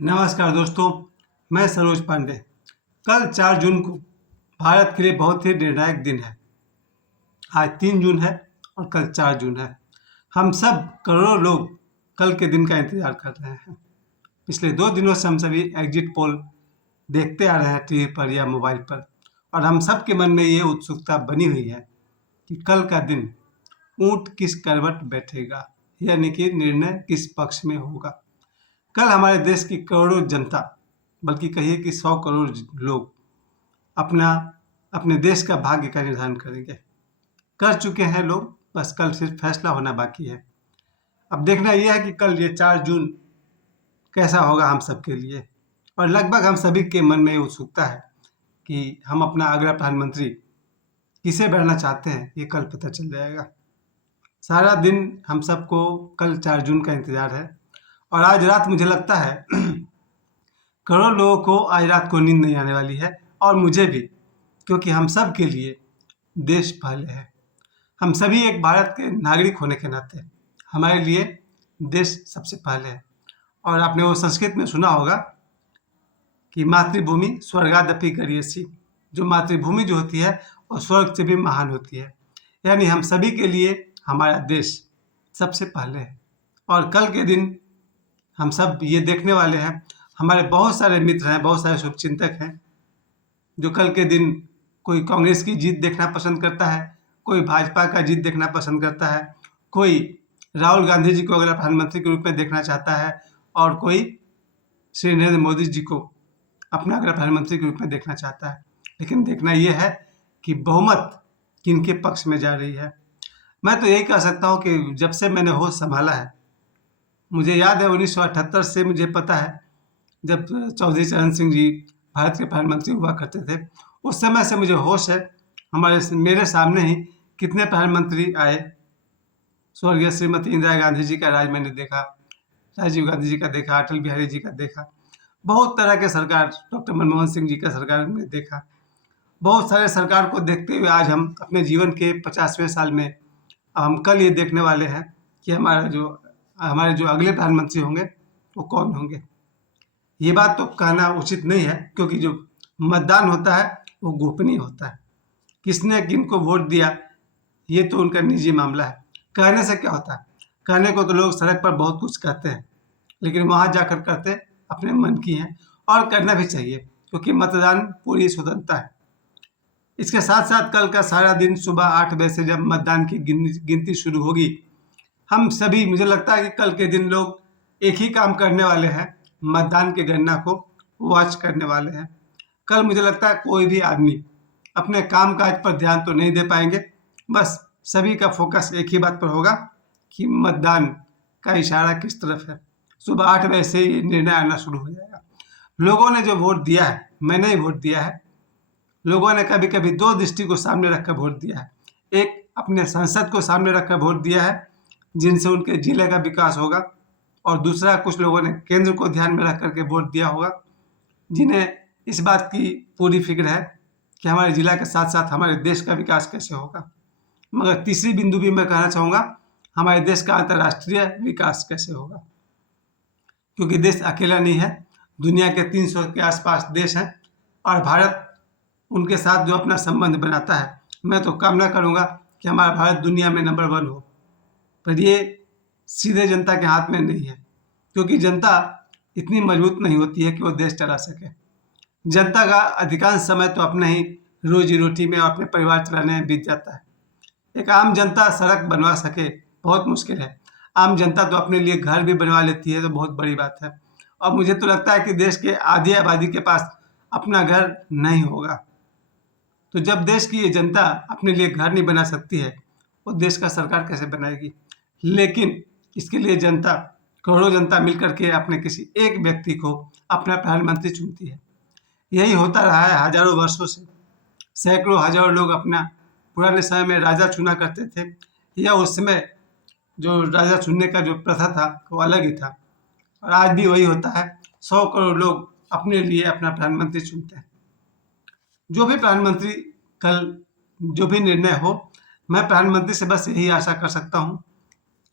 नमस्कार दोस्तों, मैं सरोज पांडे। कल 4 जून को भारत के लिए बहुत ही निर्णायक दिन है। आज 3 जून है और कल 4 जून है। हम सब करोड़ों लोग कल के दिन का इंतजार कर रहे हैं। पिछले 2 दिनों से हम सभी एग्जिट पोल देखते आ रहे हैं टीवी पर या मोबाइल पर, और हम सब के मन में ये उत्सुकता बनी हुई है कि कल का दिन ऊंट किस करवट बैठेगा, यानी कि निर्णय किस पक्ष में होगा। कल हमारे देश की करोड़ों जनता, बल्कि कहिए कि 100 करोड़ लोग अपना अपने देश का भाग्य का निर्धारण करेंगे। कर चुके हैं लोग, बस कल सिर्फ फैसला होना बाकी है। अब देखना यह है कि कल ये 4 जून कैसा होगा हम सबके लिए, और लगभग हम सभी के मन में ये उत्सुकता है कि हम अपना अगला प्रधानमंत्री किसे बनाना चाहते हैं, ये कल पता चल जाएगा। सारा दिन हम सबको कल 4 जून का इंतजार है, और आज रात मुझे लगता है करोड़ों लोगों को आज रात को नींद नहीं आने वाली है, और मुझे भी, क्योंकि हम सब के लिए देश पहले है। हम सभी एक भारत के नागरिक होने के नाते हमारे लिए देश सबसे पहले है। और आपने वो संस्कृत में सुना होगा कि मातृभूमि स्वर्गादपि गरीयसी, जो मातृभूमि जो होती है वो स्वर्ग से भी महान होती है। यानी हम सभी के लिए हमारा देश सबसे पहले है। और कल के दिन हम सब ये देखने वाले हैं, हमारे बहुत सारे मित्र हैं, बहुत सारे शुभचिंतक हैं, जो कल के दिन कोई कांग्रेस की जीत देखना पसंद करता है, कोई भाजपा का जीत देखना पसंद करता है, कोई राहुल गांधी जी को अगला प्रधानमंत्री के रूप में देखना चाहता है, और कोई श्री नरेंद्र मोदी जी को अपना अगला प्रधानमंत्री के रूप में देखना चाहता है। लेकिन देखना यह है कि बहुमत किनके पक्ष में जा रही है। मैं तो यही कह सकता हूँ कि जब से मैंने होश संभाला है, मुझे याद है 1978 से मुझे पता है, जब चौधरी चरण सिंह जी भारत के प्रधानमंत्री हुआ करते थे, उस समय से मुझे होश है। मेरे सामने ही कितने प्रधानमंत्री आए। स्वर्गीय श्रीमती इंदिरा गांधी जी का राज मैंने देखा, राजीव गांधी जी का देखा, अटल बिहारी जी का देखा, बहुत तरह के सरकार, डॉक्टर मनमोहन सिंह जी का सरकार में देखा। बहुत सारे सरकार को देखते हुए आज हम अपने जीवन के 50वें साल में हम कल ये देखने वाले हैं कि हमारे जो अगले प्रधानमंत्री होंगे वो कौन होंगे। ये बात तो कहना उचित नहीं है, क्योंकि जो मतदान होता है वो गोपनीय होता है। किसने किनको वोट दिया ये तो उनका निजी मामला है। कहने से क्या होता है, कहने को तो लोग सड़क पर बहुत कुछ कहते हैं, लेकिन वहाँ जाकर करते अपने मन की हैं, और करना भी चाहिए, क्योंकि मतदान पूरी स्वतंत्रता है। इसके साथ साथ कल का सारा दिन सुबह 8 बजे से जब मतदान की गिनती शुरू होगी, हम सभी, मुझे लगता है कि कल के दिन लोग एक ही काम करने वाले हैं, मतदान की गणना को वॉच करने वाले हैं। कल मुझे लगता है कोई भी आदमी अपने काम काज पर ध्यान तो नहीं दे पाएंगे, बस सभी का फोकस एक ही बात पर होगा कि मतदान का इशारा किस तरफ है। सुबह 8 बजे से ही निर्णय आना शुरू हो जाएगा। लोगों ने जो वोट दिया है, मैंने ही वोट दिया है, लोगों ने कभी कभी दो दृष्टि को सामने रखकर वोट दिया है। एक, अपने संसद को सामने रखकर वोट दिया है जिनसे उनके जिले का विकास होगा, और दूसरा, कुछ लोगों ने केंद्र को ध्यान में रख करके वोट दिया होगा, जिन्हें इस बात की पूरी फिक्र है कि हमारे जिला के साथ साथ हमारे देश का विकास कैसे होगा। मगर तीसरी बिंदु भी मैं कहना चाहूँगा, हमारे देश का अंतर्राष्ट्रीय विकास कैसे होगा, क्योंकि देश अकेला नहीं है, दुनिया के 300 के आसपास देश हैं, और भारत उनके साथ जो अपना संबंध बनाता है, मैं तो कामना करूँगा कि हमारा भारत दुनिया में नंबर 1 हो। पर ये सीधे जनता के हाथ में नहीं है, क्योंकि जनता इतनी मजबूत नहीं होती है कि वो देश चला सके। जनता का अधिकांश समय तो अपने ही रोजी रोटी में और अपने परिवार चलाने में बीत जाता है। एक आम जनता सड़क बनवा सके बहुत मुश्किल है। आम जनता तो अपने लिए घर भी बनवा लेती है, तो बहुत बड़ी बात है। और मुझे तो लगता है कि देश के आधी आबादी के पास अपना घर नहीं होगा। तो जब देश की ये जनता अपने लिए घर नहीं बना सकती है, वो देश का सरकार कैसे बनाएगी। लेकिन इसके लिए जनता, करोड़ों जनता मिलकर के अपने किसी एक व्यक्ति को अपना प्रधानमंत्री चुनती है। यही होता रहा है हजारों वर्षों से। सैकड़ों हजारों लोग अपना पुराने समय में राजा चुना करते थे, या उस समय जो राजा चुनने का जो प्रथा था वो अलग ही था। और आज भी वही होता है, 100 करोड़ लोग अपने लिए अपना प्रधानमंत्री चुनते हैं। जो भी प्रधानमंत्री कल, जो भी निर्णय हो, मैं प्रधानमंत्री से बस यही आशा कर सकता हूँ,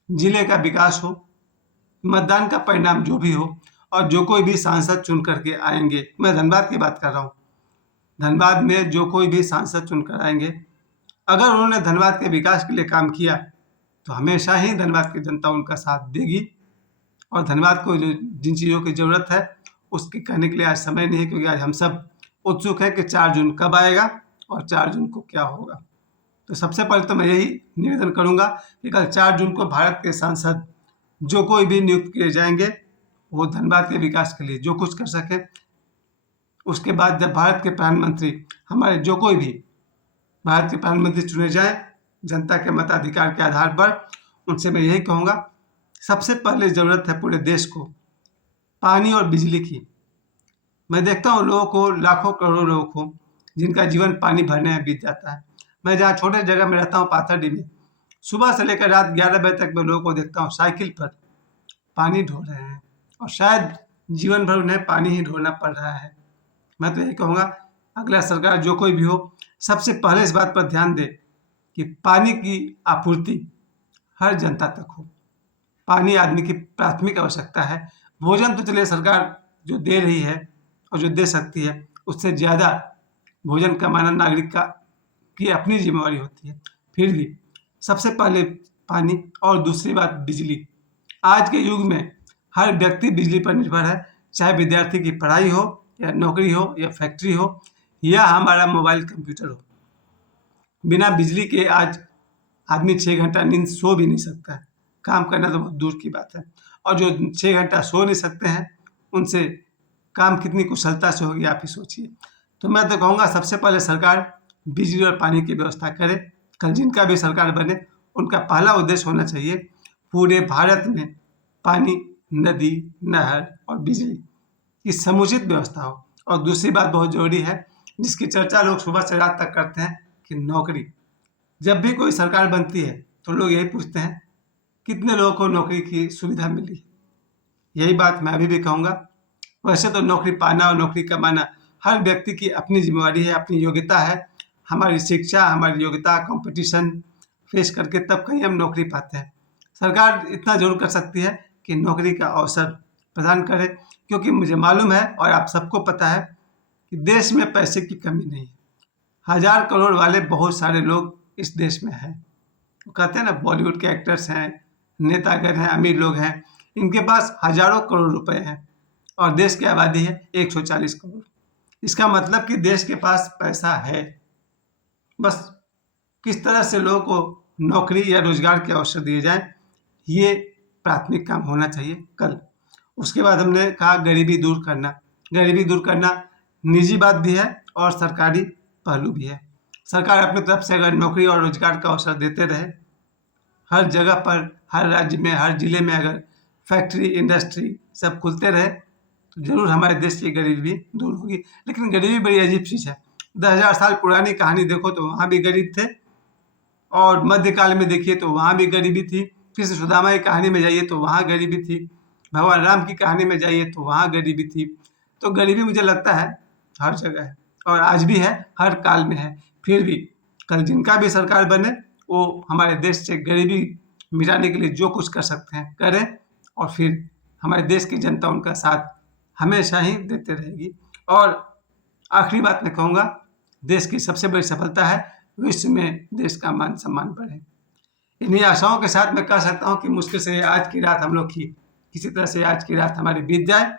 जिले का विकास हो, मतदान का परिणाम जो भी हो, और जो कोई भी सांसद चुन करके आएंगे, मैं धनबाद की बात कर रहा हूँ, धनबाद में जो कोई भी सांसद चुनकर आएंगे, अगर उन्होंने धनबाद के विकास के लिए काम किया तो हमेशा ही धनबाद की जनता उनका साथ देगी। और धनबाद को जो जिन चीज़ों की ज़रूरत है उसके कहने के लिए आज समय नहीं है, क्योंकि आज हम सब उत्सुक है कि 4 जून कब आएगा और 4 जून को क्या होगा। तो सबसे पहले तो मैं यही निवेदन करूंगा कि कल 4 जून को भारत के सांसद जो कोई भी नियुक्त किए जाएंगे वो धनबाद के विकास के लिए जो कुछ कर सके। उसके बाद जब भारत के प्रधानमंत्री हमारे जो कोई भी भारत के प्रधानमंत्री चुने जाएं जनता के मताधिकार के आधार पर, उनसे मैं यही कहूँगा, सबसे पहले ज़रूरत है पूरे देश को पानी और बिजली की। मैं देखता हूँ लोगों को, लाखों करोड़ों लोगों को जिनका जीवन पानी भरने में बीत जाता है। मैं जहाँ छोटे जगह में रहता हूँ पाथरडी में, सुबह से लेकर रात 11 बजे तक मैं लोगों को देखता हूँ साइकिल पर पानी ढो रहे हैं, और शायद जीवन भर उन्हें पानी ही ढोना पड़ रहा है। मैं तो यही कहूँगा अगला सरकार जो कोई भी हो, सबसे पहले इस बात पर ध्यान दे कि पानी की आपूर्ति हर जनता तक हो। पानी आदमी की प्राथमिक आवश्यकता है। भोजन तो चलिए सरकार जो दे रही है और जो दे सकती है, उससे ज़्यादा भोजन कमाना नागरिक का की अपनी जिम्मेवारी होती है। फिर भी सबसे पहले पानी, और दूसरी बात बिजली। आज के युग में हर व्यक्ति बिजली पर निर्भर है, चाहे विद्यार्थी की पढ़ाई हो या नौकरी हो या फैक्ट्री हो या हमारा मोबाइल कंप्यूटर हो। बिना बिजली के आज आदमी 6 घंटा नींद सो भी नहीं सकता है, काम करना तो बहुत दूर की बात है। और जो 6 घंटा सो नहीं सकते हैं उनसे काम कितनी कुशलता से होगी आप ही सोचिए। तो मैं तो कहूँगा सबसे पहले सरकार बिजली और पानी की व्यवस्था करे। कल जिनका भी सरकार बने उनका पहला उद्देश्य होना चाहिए पूरे भारत में पानी, नदी, नहर और बिजली की समुचित व्यवस्था हो। और दूसरी बात बहुत ज़रूरी है जिसकी चर्चा लोग सुबह से रात तक करते हैं कि नौकरी। जब भी कोई सरकार बनती है तो लोग यही पूछते हैं कितने लोगों को नौकरी की सुविधा मिली। यही बात मैं अभी भी कहूँगा। वैसे तो नौकरी पाना और नौकरी कमाना हर व्यक्ति की अपनी जिम्मेवारी है, अपनी योग्यता है। हमारी शिक्षा, हमारी योग्यता, कंपटीशन फेस करके तब कहीं हम नौकरी पाते हैं। सरकार इतना जरूर कर सकती है कि नौकरी का अवसर प्रदान करे, क्योंकि मुझे मालूम है और आप सबको पता है कि देश में पैसे की कमी नहीं है। 1000 करोड़ वाले बहुत सारे लोग इस देश में हैं। वो कहते हैं ना, बॉलीवुड के एक्टर्स हैं, नेतागण हैं, अमीर लोग हैं, इनके पास हजारों करोड़ रुपए हैं और देश की आबादी है 140 करोड़। इसका मतलब कि देश के पास पैसा है, बस किस तरह से लोगों को नौकरी या रोजगार के अवसर दिए जाएं, ये प्राथमिक काम होना चाहिए कल। उसके बाद हमने कहा गरीबी दूर करना। गरीबी दूर करना निजी बात भी है और सरकारी पहलू भी है। सरकार अपनी तरफ से अगर नौकरी और रोजगार का अवसर देते रहे, हर जगह पर, हर राज्य में, हर जिले में अगर फैक्ट्री, इंडस्ट्री सब खुलते रहे तो जरूर हमारे देश की गरीबी दूर होगी। लेकिन गरीबी बड़ी अजीब चीज़ है। 10,000 साल पुरानी कहानी देखो तो वहाँ भी गरीब थे, और मध्यकाल में देखिए तो वहाँ भी गरीबी थी। कृष्ण सुदामा की कहानी में जाइए तो वहाँ गरीबी थी। भगवान राम की कहानी में जाइए तो वहाँ गरीबी थी। तो गरीबी मुझे लगता है हर जगह है और आज भी है, हर काल में है। फिर भी कल जिनका भी सरकार बने वो हमारे देश से गरीबी मिटाने के लिए जो कुछ कर सकते हैं करें, और फिर हमारे देश की जनता उनका साथ हमेशा ही देते रहेगी। और आखिरी बात मैं कहूँगा, देश की सबसे बड़ी सफलता है विश्व में देश का मान सम्मान बढ़े। इन्हीं आशाओं के साथ मैं कह सकता हूँ कि मुश्किल से आज की रात हम लोग की किसी तरह से आज की रात हमारी बीत जाए,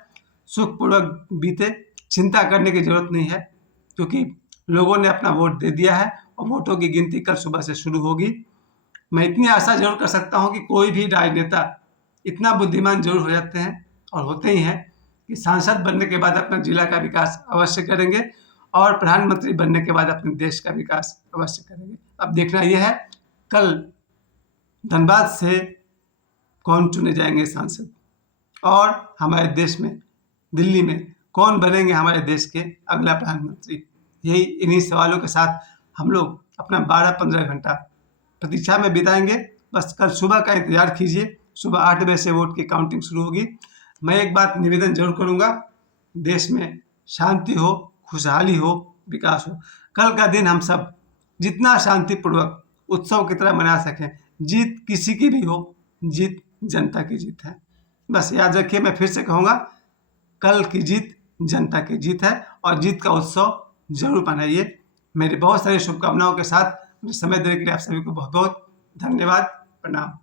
सुखपूर्वक बीते। चिंता करने की जरूरत नहीं है, क्योंकि लोगों ने अपना वोट दे दिया है और वोटों की गिनती कल सुबह से शुरू होगी। मैं इतनी आशा जरूर कर सकता हूँ कि कोई भी राजनेता इतना बुद्धिमान जरूर हो जाते हैं और होते ही हैं कि सांसद बनने के बाद अपने जिला का विकास अवश्य करेंगे और प्रधानमंत्री बनने के बाद अपने देश का विकास अवश्य करेंगे। अब देखना यह है कल धनबाद से कौन चुने जाएंगे सांसद, और हमारे देश में, दिल्ली में कौन बनेंगे हमारे देश के अगला प्रधानमंत्री। यही इन्हीं सवालों के साथ हम लोग अपना 12-15 घंटा प्रतीक्षा में बिताएंगे। बस कल सुबह का इंतजार कीजिए, सुबह 8 बजे से वोट की काउंटिंग शुरू होगी। मैं एक बात निवेदन जरूर करूंगा, देश में शांति हो, खुशहाली हो, विकास हो। कल का दिन हम सब जितना शांतिपूर्वक उत्सव की तरह मना सकें। जीत किसी की भी हो, जीत जनता की जीत है। बस याद रखिए, मैं फिर से कहूँगा, कल की जीत जनता की जीत है और जीत का उत्सव जरूर मनाइए। मेरी बहुत सारी शुभकामनाओं के साथ मुझे समय देने के लिए आप सभी को बहुत बहुत धन्यवाद। प्रणाम।